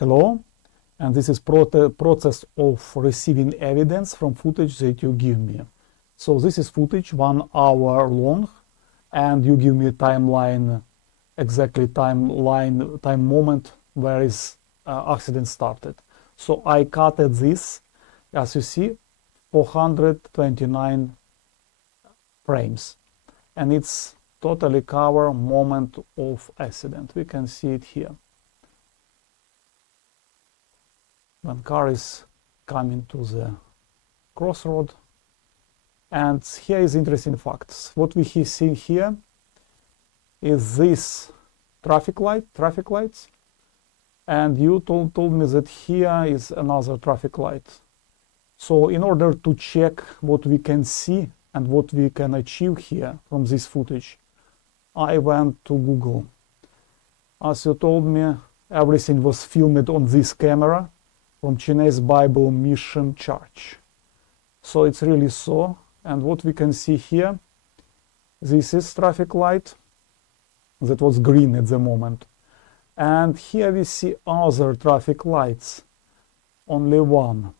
Hello, and this is process of receiving evidence from footage that you give me. So this is footage 1 hour long, and you give me a timeline, exactly time moment where is accident started. So I cutted this, as you see, 429 frames, and it's totally cover moment of accident. We can see it here. When car is coming to the crossroad. And here is interesting facts. What we have seen here is this traffic lights, and you told me that here is another traffic light. So in order to check what we can see and what we can achieve here from this footage, I went to Google. As you told me, everything was filmed on this camera from Chinese Bible Mission Church. So it's really so. And what we can see here, this is traffic light that was green at the moment. And here we see other traffic lights, only one.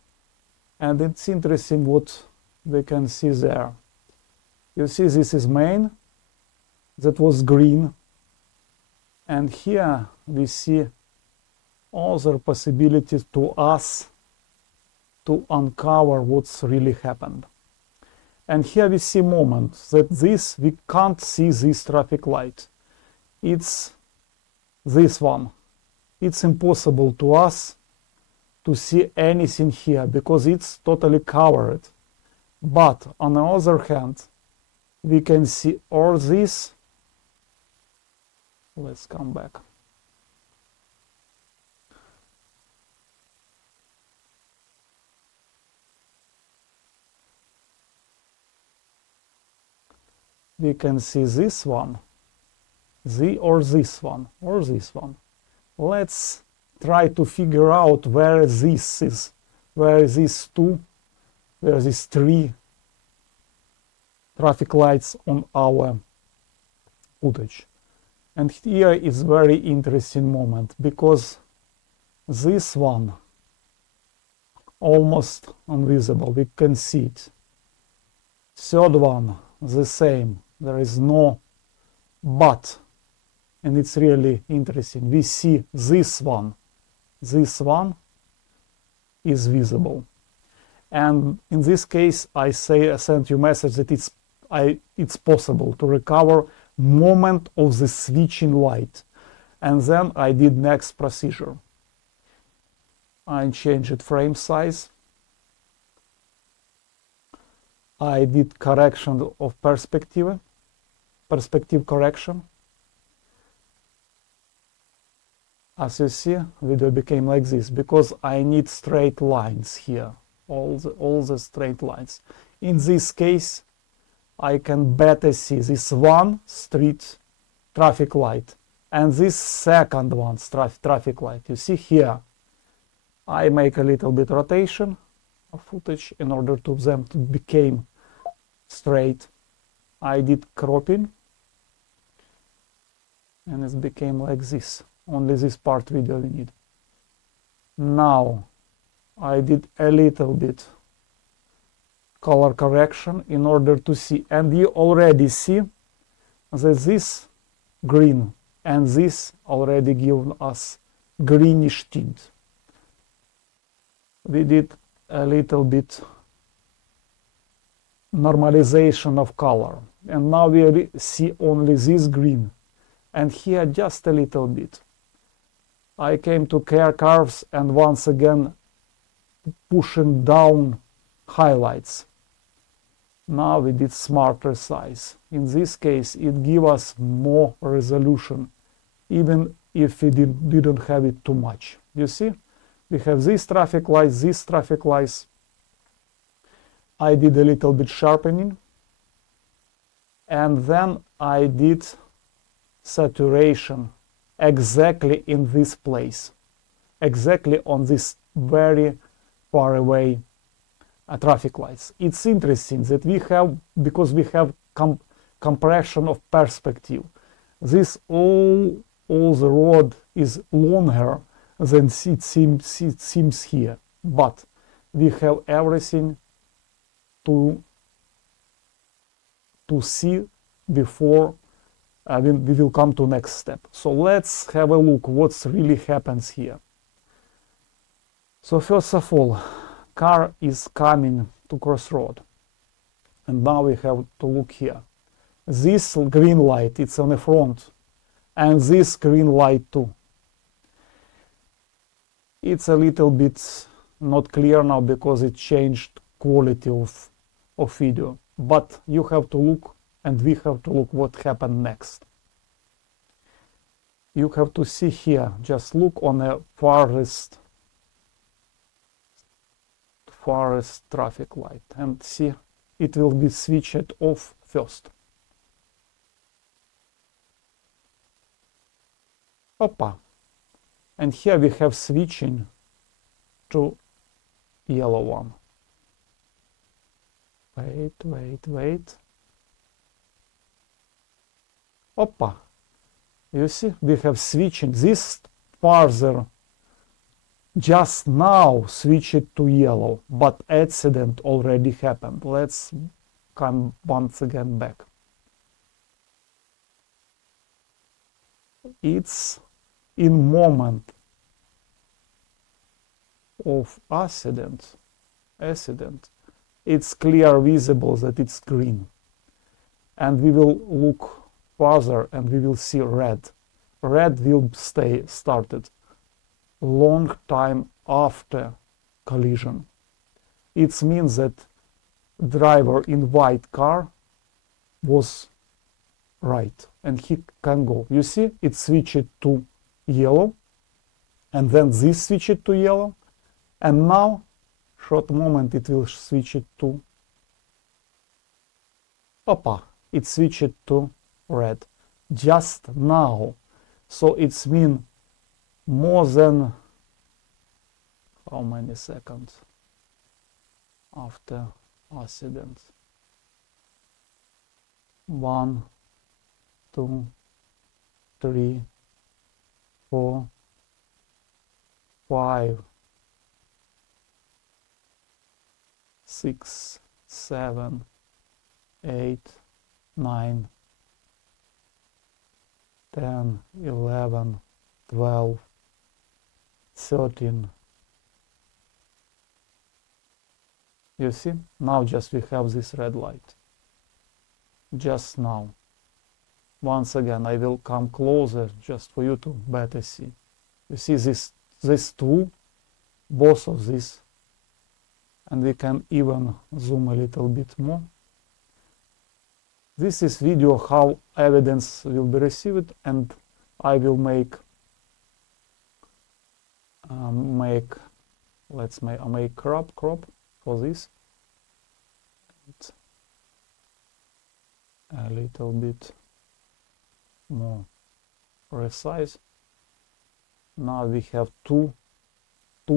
And it's interesting what we can see there. You see this is main, that was green. And here we see other possibilities to us to uncover what's really happened. And here we see moment that we can't see this traffic light. It's this one. It's impossible to us to see anything here because it's totally covered. But on the other hand, we can see all this. Let's come back. We can see this one, or this one, or this one. Let's try to figure out where this is, where these two, where these three traffic lights on our footage. And here is very interesting moment, because this one almost invisible, we can see it. Third one, the same. There is no but, and it's really interesting. We see this one is visible, and in this case I sent you a message that it's possible to recover moment of the switching light. And then I did next procedure. I changed frame size. I did correction of perspective correction. As you see, video became like this because I need straight lines here, all the straight lines. In this case, I can better see this one street traffic light and this second one traffic light. You see here, I make a little bit rotation of footage in order to them to become straight. I did cropping and it became like this. Only this part video we need. Now I did a little bit color correction in order to see, and you already see that this green and this already give us greenish tint. We did a little bit normalization of color, and now we see only this green, and here just a little bit. I came to curves and once again pushing down highlights. Now we did smarter size. In this case it gives us more resolution, even if we didn't have it too much. You see, we have these traffic lights. I did a little bit sharpening, and then I did saturation exactly in this place, exactly on this very far away traffic lights. It's interesting that we have, because we have compression of perspective, this all the road is longer than it seems here. But we have everything to see before we will come to next step. So let's have a look what's really happens here. So first of all, car is coming to crossroad, and now we have to look here. This green light, it's on the front, and this green light too. It's a little bit not clear now because it changed quality of video, but you have to look, and we have to look what happened next. You have to see here, just look on the farthest traffic light and see it will be switched off first. Opa. And here we have switching to yellow one. Wait. Opa. You see, we have switching. This farther just now switch it to yellow, but accident already happened. Let's come once again back. It's in moment of accident, it's clear visible that it's green. And we will look further and we will see red. Red will stay started long time after collision. It means that driver in white car was right and he can go. You see, it switched to yellow, and then this switched to yellow, and now short moment it will switch it to it switched to red just now. So it's mean more than how many seconds after accident? 1, 2, 3, 4, 5, 6, 7, 8, 9, 10, 11, 12, 13. You see, now just we have this red light. Just now. Once again, I will come closer just for you to better see. You see this two, both of these, and we can even zoom a little bit more. This is video how evidence will be received, and I will make crop for this. A little bit more precise. Now we have two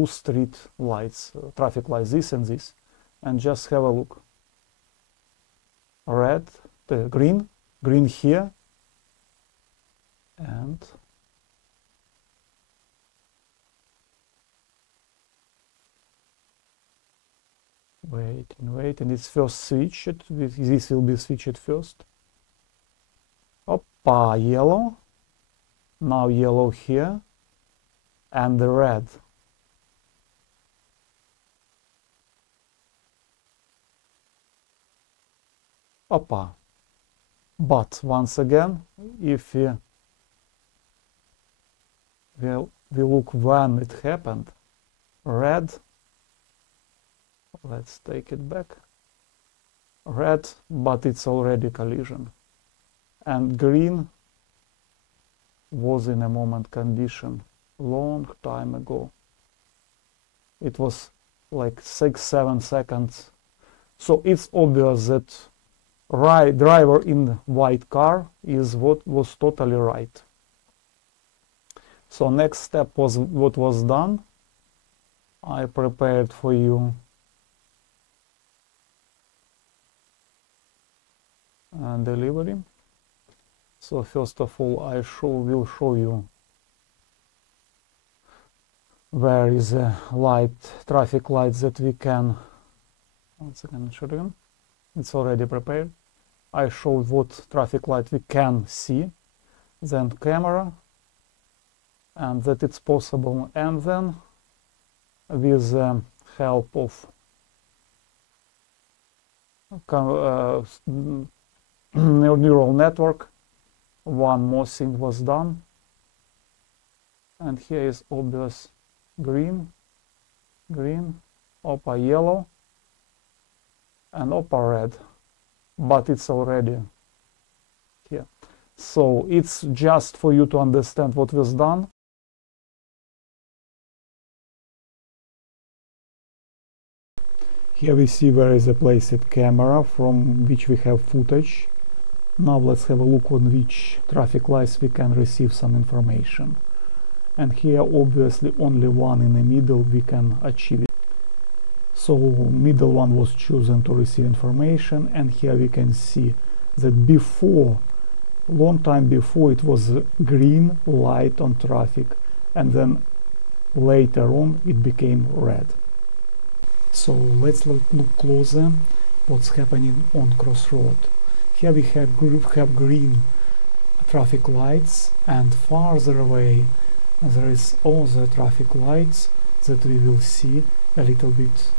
street lights, traffic lights, this and this, and just have a look. Red, green here, and wait, and it's first switched. This will be switched first. Opa, yellow. Now yellow here, and the red. Opa. But once again, if we look when it happened, red, let's take it back, red, but it's already collision, and green was in a moment condition long time ago. It was like 6-7 seconds. So it's obvious that driver in white car is what was totally right. So next step was what was done. I prepared for you delivery. So first of all, I will show you where is a traffic light that we can, once again show you, it's already prepared. I showed what traffic light we can see, then camera, and that it's possible, and then with the help of neural network, one more thing was done, and here is obvious green, oppa yellow, and oppa red, but it's already here. So it's just for you to understand what was done. Here we see where is a placed camera from which we have footage. Now let's have a look on which traffic lights we can receive some information. And here obviously only one in the middle we can achieve it. So middle one was chosen to receive information, and here we can see that before, long time before, it was a green light on traffic, and then later on it became red. So let's look closer what's happening on crossroad. Here we have green traffic lights, and farther away there is other traffic lights that we will see a little bit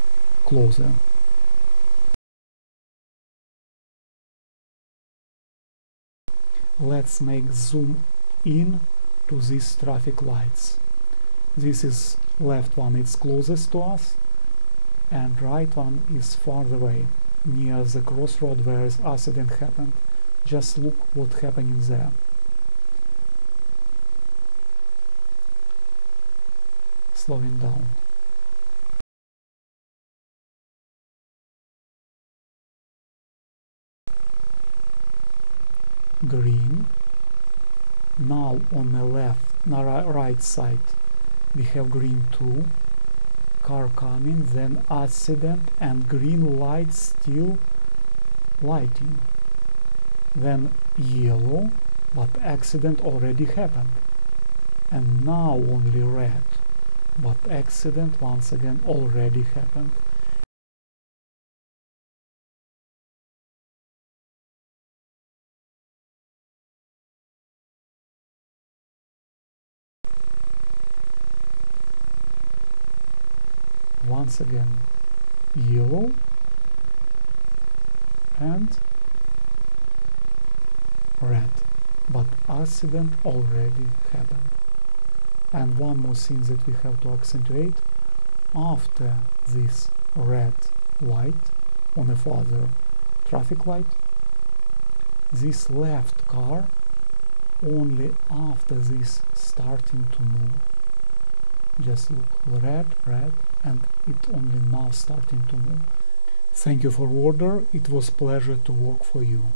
closer. Let's make zoom in to these traffic lights. This is left one, it's closest to us, and right one is farther away, near the crossroad where the accident happened. Just look what's happening there. Slowing down. Green. Now on the right side we have green too. Car coming, then accident, and green light still lighting. Then yellow, but accident already happened. And now only red, but accident once again already happened. Once again yellow and red, but accident already happened. And one more thing that we have to accentuate: after this red light on a further traffic light, this left car only after this starting to move. Just look, red, and it only now starting to move. Thank you for order. It was pleasure to work for you.